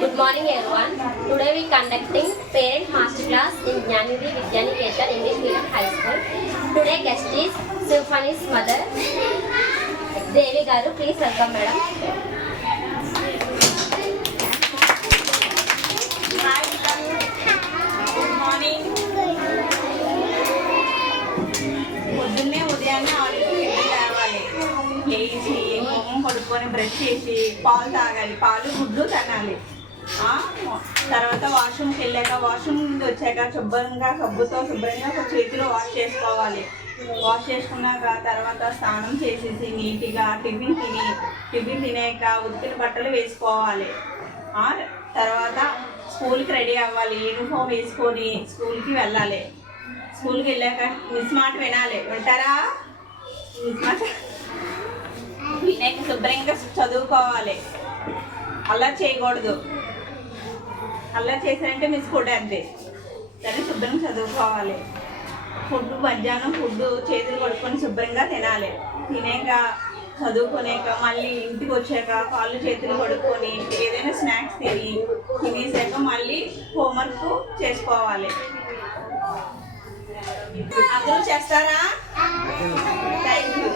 Good morning everyone. Today we conducting parent master class in Jnanidhi Vidyaniketan English Medium High School. Today guest is Symphony's mother, Devi Garu. Please welcome madam. Hi, good morning. పొద్దున్నే ఉదయాన్నే ఆడికి లేవాలి, లేచి మొహం కడుక్కొని brush చేసి పాలు తాగాలి, పాలు గుడ్లు తినాలి. తర్వాత వాష్రూమ్కి వెళ్ళాక వాష్రూమ్ నుండి వచ్చాక శుభ్రంగా సబ్బుతో శుభ్రంగా చేతులు వాష్ చేసుకోవాలి. వాష్ చేసుకున్నాక తర్వాత స్నానం చేసేసి నీట్గా టిఫిన్ తినాక ఉతికిన బట్టలు వేసుకోవాలి. తర్వాత స్కూల్కి రెడీ అవ్వాలి, యూనిఫామ్ వేసుకొని స్కూల్కి వెళ్ళాలి. స్కూల్కి వెళ్ళాక మిస్ మాట వినాలి. వింటారా? మిస్ మాట వినాక శుభ్రంగా చదువుకోవాలి. అలా చేయకూడదు. అలా చేశారంటే మిస్ కొట్టేద్ది. సరే శుభ్రంగా చదువుకోవాలి. ఫుడ్ మధ్యాహ్నం ఫుడ్ చేతులు కడుక్కొని శుభ్రంగా తినాలి. తినాక చదువుకునేక మళ్ళీ ఇంటికి వచ్చాక కాళ్ళు చేతులు కడుక్కొని ఏదైనా స్నాక్స్ తినేసాక మళ్ళీ హోంవర్క్ చేసుకోవాలి. అందరూ చేస్తారా? Thank you.